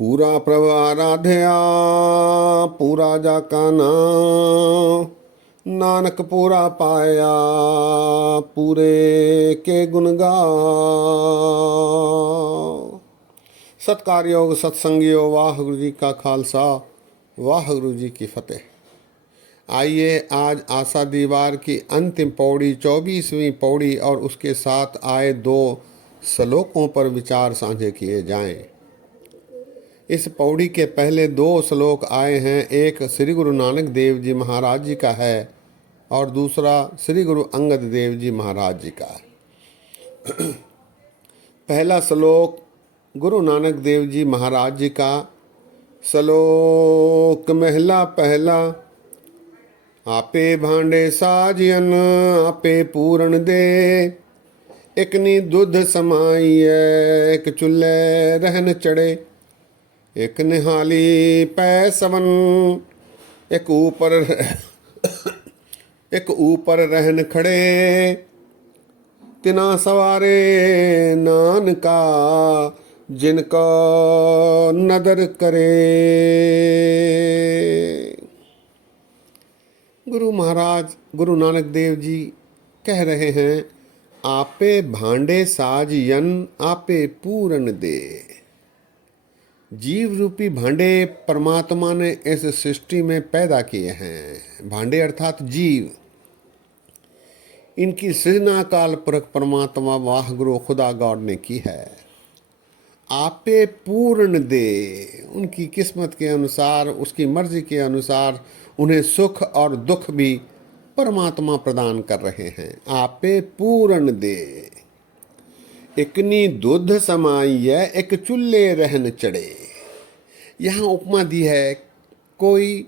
पूरा प्रभ आराध्या पूरा जाका नाम, नानक पूरा पाया पूरे के गुण गाओ। सत्कार योग सत्संगियो, वाहगुरु जी का खालसा वाहगुरु जी की फतेह। आइए आज आशा दीवार की अंतिम पौड़ी 24वीं पौड़ी और उसके साथ आए 2 श्लोकों पर विचार साझे किए जाएं। इस पौड़ी के पहले 2 श्लोक आए हैं। एक श्री गुरु नानक देव जी महाराज जी का है और दूसरा श्री गुरु अंगद देव जी महाराज जी का। पहला श्लोक गुरु नानक देव जी महाराज जी का। श्लोक महला पहला। आपे भांडे साजियन आपे पूरन दे, एकनी दुध समाइए एक चुल्ले रहन चढ़े, एक निहाली पै सवन एक ऊपर रहन खड़े, तिना सवारे नानका जिनको नदर करे। गुरु महाराज गुरु नानक देव जी कह रहे हैं, आपे भांडे साज यन आपे पूरन दे। जीव रूपी भांडे परमात्मा ने इस सृष्टि में पैदा किए हैं। भांडे अर्थात जीव। इनकी सृजना काल पुरख परमात्मा वाहगुरु खुदा गॉड ने की है। आपे पूर्ण दे, उनकी किस्मत के अनुसार उसकी मर्जी के अनुसार उन्हें सुख और दुख भी परमात्मा प्रदान कर रहे हैं। आपे पूर्ण दे, इकनी दूध समाइए एक चुल्ले रहन चढ़े। यहाँ उपमा दी है, कोई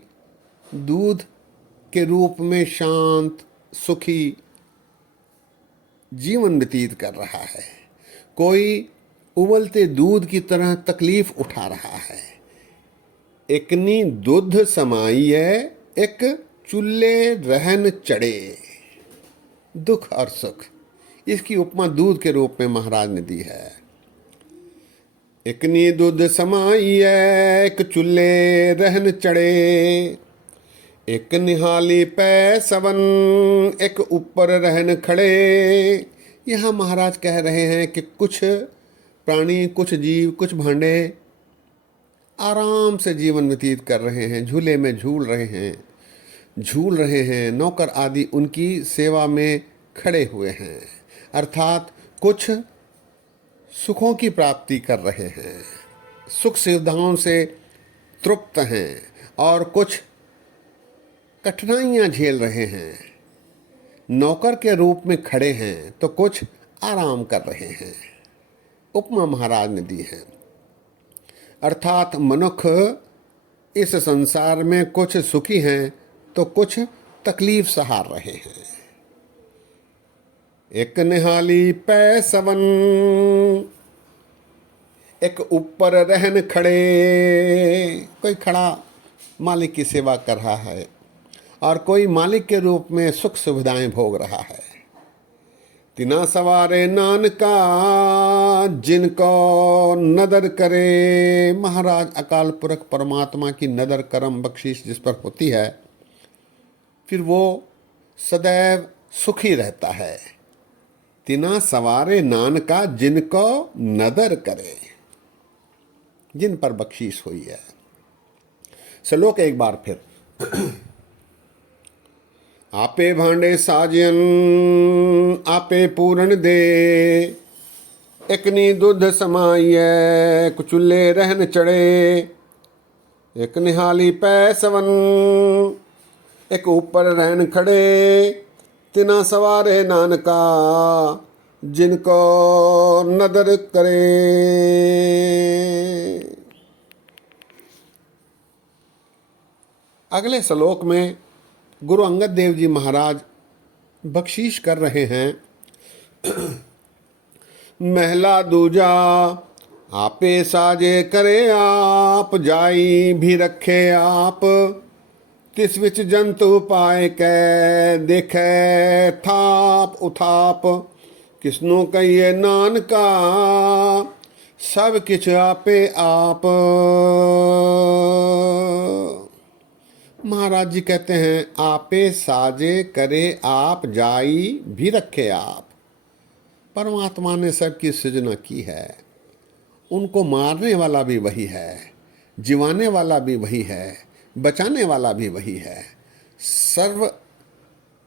दूध के रूप में शांत सुखी जीवन व्यतीत कर रहा है, कोई उबलते दूध की तरह तकलीफ उठा रहा है। इकनी दूध समाई है एक चुल्ले रहन चढ़े। दुख और सुख, इसकी उपमा दूध के रूप में महाराज ने दी है। इकनी दूध समाई है एक चुल्ले रहन चढ़े, एक निहाली पै सवन एक ऊपर रहन खड़े। यहाँ महाराज कह रहे हैं कि कुछ प्राणी, कुछ जीव, कुछ भांडे आराम से जीवन व्यतीत कर रहे हैं, झूले में झूल रहे हैं, नौकर आदि उनकी सेवा में खड़े हुए हैं। अर्थात कुछ सुखों की प्राप्ति कर रहे हैं, सुख सुविधाओं से तृप्त हैं, और कुछ कठिनाइयाँ झेल रहे हैं। नौकर के रूप में खड़े हैं तो कुछ आराम कर रहे हैं। उपमा महाराज ने दी है। अर्थात मनुष्य इस संसार में कुछ सुखी हैं तो कुछ तकलीफ सहार रहे हैं। एक निहाली पै सवन एक ऊपर रहन खड़े। कोई खड़ा मालिक की सेवा कर रहा है और कोई मालिक के रूप में सुख सुविधाएं भोग रहा है। तिना सवारे नानका जिनको नदर करे। महाराज अकाल पुरख परमात्मा की नदर करम बख्शिश जिस पर होती है, फिर वो सदैव सुखी रहता है। तिना सवारे नानका जिनको नदर करे, जिन पर बख्शिश हुई है। श्लोक एक बार फिर। आपे भांडे साजन आपे पूरन दे, एकनी दूध समाइए कुचुल्ले रहन चढ़े, एक निहाली पै सवन एक ऊपर रहन खड़े, तिना सवारे नानका जिनको नदर करे। अगले श्लोक में गुरु अंगद देव जी महाराज बख्शीश कर रहे हैं। महला दूजा आपे साजे करे आप, जाई भी रखे आप, तिस विच जंतु पाए कै देखे थाप उथाप, किसनु कहिए नानका सब किछ आपे आप। महाराज जी कहते हैं, आपे साजे करे आप, जाई भी रखे आप। परमात्मा ने सबकी सृजना की है, उनको मारने वाला भी वही है, जिवाने वाला भी वही है, बचाने वाला भी वही है। सर्व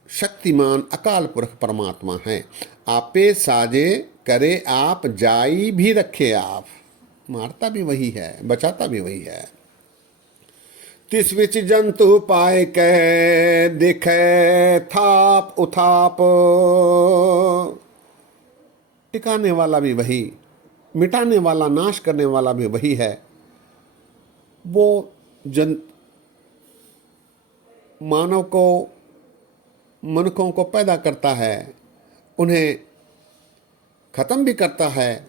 शक्तिमान अकाल पुरख परमात्मा है। आपे साजे करे आप, जाई भी रखे आप। मारता भी वही है, बचाता भी वही है। तिस विच जंतु पाए कह, दिखे थाप उथाप। टिकाने वाला भी वही, मिटाने वाला, नाश करने वाला भी वही है। वो मानव को, मनुष्यों को पैदा करता है, उन्हें खत्म भी करता है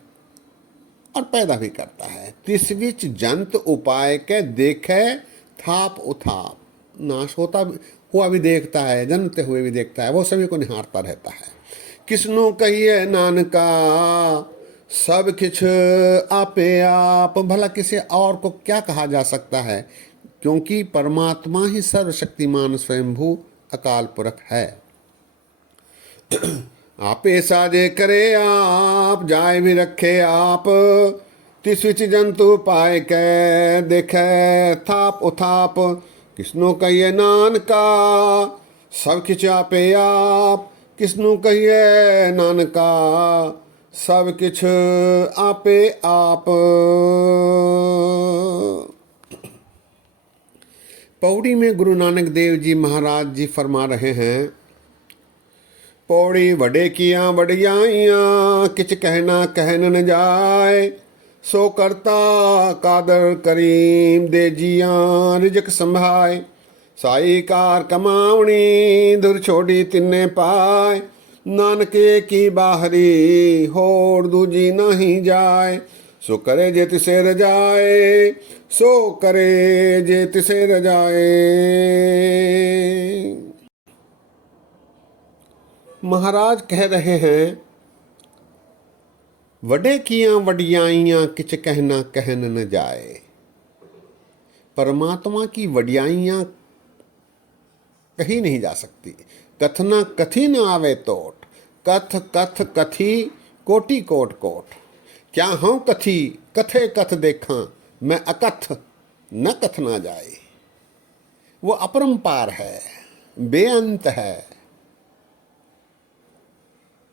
और पैदा भी करता है। तिस विच जंत उपाय के, देखे थाप उथाप। नाश होता हुआ भी देखता है, जन्मते हुए भी देखता है, वो सभी को निहारता रहता है। किसनु कहिए नानका, सब किछ आपे आप। भला किसी और को क्या कहा जा सकता है, क्योंकि परमात्मा ही सर्वशक्तिमान स्वयंभू अकाल पुरख है। आपे साजे करे आप, जाय भी रखे आप। तिस विच जंतु पाए कै, देखे थाप उथाप। किसनु कहिए नानका, सब किछ आपे आप। किसनु कहिए नानका, सब किछ आपे आप। पौड़ी में गुरु नानक देव जी महाराज जी फरमा रहे हैं, पौड़ी वडे किया वडियाइयां, किच कहना कहन न जाए। सो करता कादर करीम, दे जियां रिजक संभाए। साई कार कमावणी, धुर छोड़ी तिन्ने पाए। नानके की बाहरी, होर दूजी नहीं जाए। सो करे जे तिसे रजाए, सो करे जे तिसे रजाए। महाराज कह रहे हैं, वडे किया वडियाइयां, किच कहना कहन न जाए। परमात्मा की वडियाइयां कही नहीं जा सकती। कथना कथी न आवे तोट, कथ कथ कथी कोटि कोट कोट। क्या हूँ कथी, कथे कथ देखा, मैं अकथ न कथना जाए। वो अपरंपार है, बेअंत है।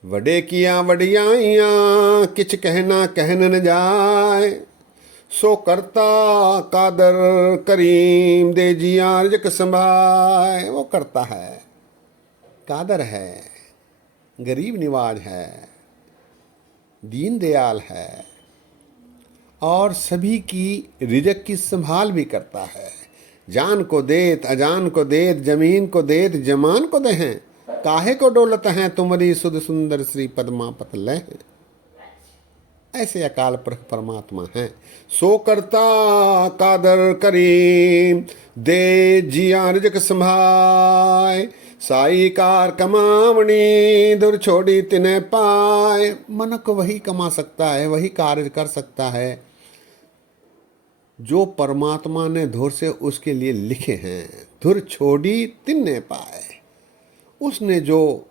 वडे किया वडियाइयां, किच कहना कहन न जाए। सो करता कादर करीम, दे जिया रिजक संभाए। वो करता है, कादर है, गरीब निवाज है, दीन दयाल है, और सभी की रिजक की संभाल भी करता है। जान को देत, अजान को देत, जमीन को देत, जमान को दें। काहे को डोलत हैं, तुम्हारी सुध सुंदर श्री पद्मा पतल है। ऐसे अकाल पुरख परमात्मा हैं। सो करता कादर करीम, दे जिया रिजक संभाए। साई कार कमावणी, धुर छोड़ी तिने पाए। मन को वही कमा सकता है, वही कार्य कर सकता है जो परमात्मा ने धुर से उसके लिए लिखे हैं। धुर छोड़ी तिन्ने पाए, उसने जो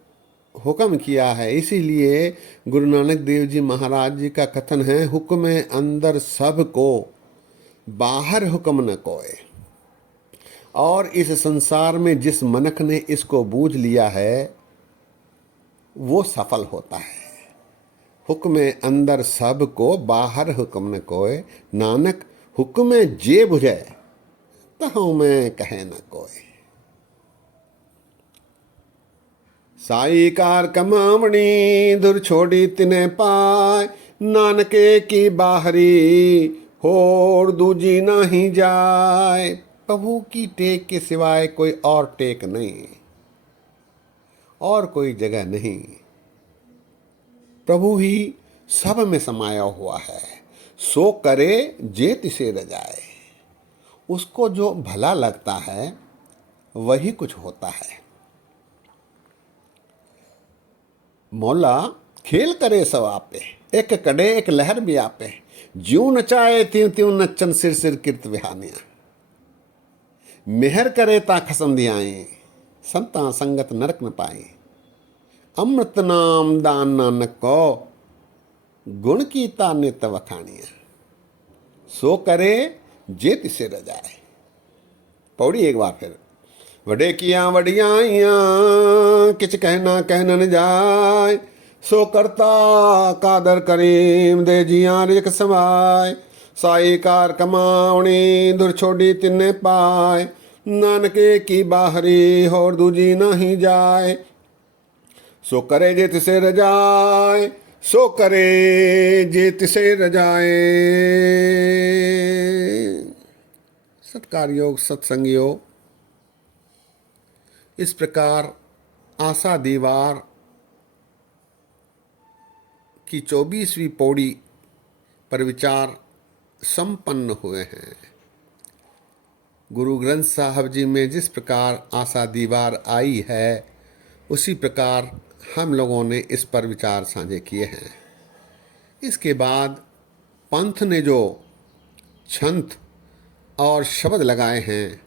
हुक्म किया है। इसीलिए गुरु नानक देव जी महाराज जी का कथन है, हुक्म अंदर सब को, बाहर हुक्म न कोय। और इस संसार में जिस मनख ने इसको बूझ लिया है वो सफल होता है। हुक्म अंदर सब को, बाहर हुक्म न कोय। नानक हुक्म जे बुझे, तहु में कहे न कोय। साई कार कमावणी, धुर छोड़ी तिने पाए। नानके की बाहरी, होर दूजी नहीं जाए। प्रभु की टेक के सिवाय कोई और टेक नहीं, और कोई जगह नहीं। प्रभु ही सब में समाया हुआ है। सो करे जे तिसे रजाए। उसको जो भला लगता है वही कुछ होता है। मौला खेल करे सब आपे, एक कड़े एक लहर भी आपे। ज्यों नचाए त्यों त्यों नच्चन सिर सिर किरत बिहानिया। मेहर करे ता खसम दियाए, संता संगत नरक न पाए। अमृत नाम दान नानक को, गुण कीता नित वखानिया। सो करे जे तिसे रजाए। पौड़ी एक बार फिर। वडे किया वडियाइया, किच कहना कहन जाय। सो करता कादर करीम, दे जिया रिजक समाय। साई कार कमावणी, दुर छोड़ी तिन्ने पाए। नानके की बाहरी, होर दूजी नहीं जाए। सो करे जे तिसे रजाए, सो करे जे तिसे रजाए। सत्कार योग, सत्संग योग। इस प्रकार आशा दीवार की 24वीं पौड़ी पर विचार संपन्न हुए हैं। गुरु ग्रंथ साहब जी में जिस प्रकार आशा दीवार आई है, उसी प्रकार हम लोगों ने इस पर विचार साझे किए हैं। इसके बाद पंथ ने जो छंत और शब्द लगाए हैं,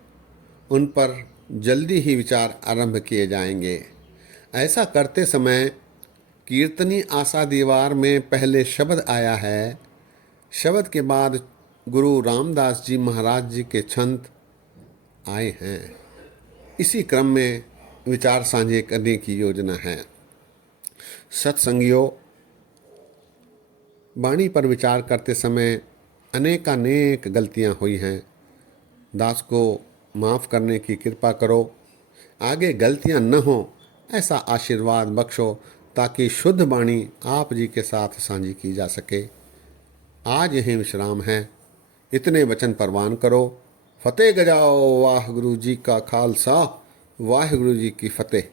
उन पर जल्दी ही विचार आरंभ किए जाएंगे। ऐसा करते समय कीर्तनी आशा दीवार में पहले शब्द आया है। शब्द के बाद गुरु रामदास जी महाराज जी के छंत आए हैं। इसी क्रम में विचार साझे करने की योजना है। सत्संगियों, वाणी पर विचार करते समय अनेकानेक गलतियां हुई हैं। दास को माफ़ करने की कृपा करो। आगे गलतियां न हो ऐसा आशीर्वाद बख्शो, ताकि शुद्ध वाणी आप जी के साथ साझी की जा सके। आज यहीं विश्राम है। इतने वचन परवान करो। फतेह गजाओ। वाहिगुरु जी का खालसा, वाहिगुरु जी की फतेह।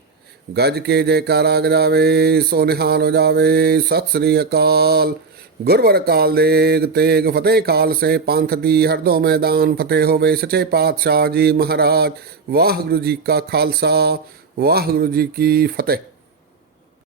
गज के जयकारा गजावे, सो निहाल हो जावे। सत श्री अकाल। गुरवर काल देग तेग फतेह काल से, पंथ दी हर दो मैदान फतेह होवे। सचे पातशाह जी महाराज, वाहिगुरु जी का खालसा, वाहिगुरु जी की फतेह।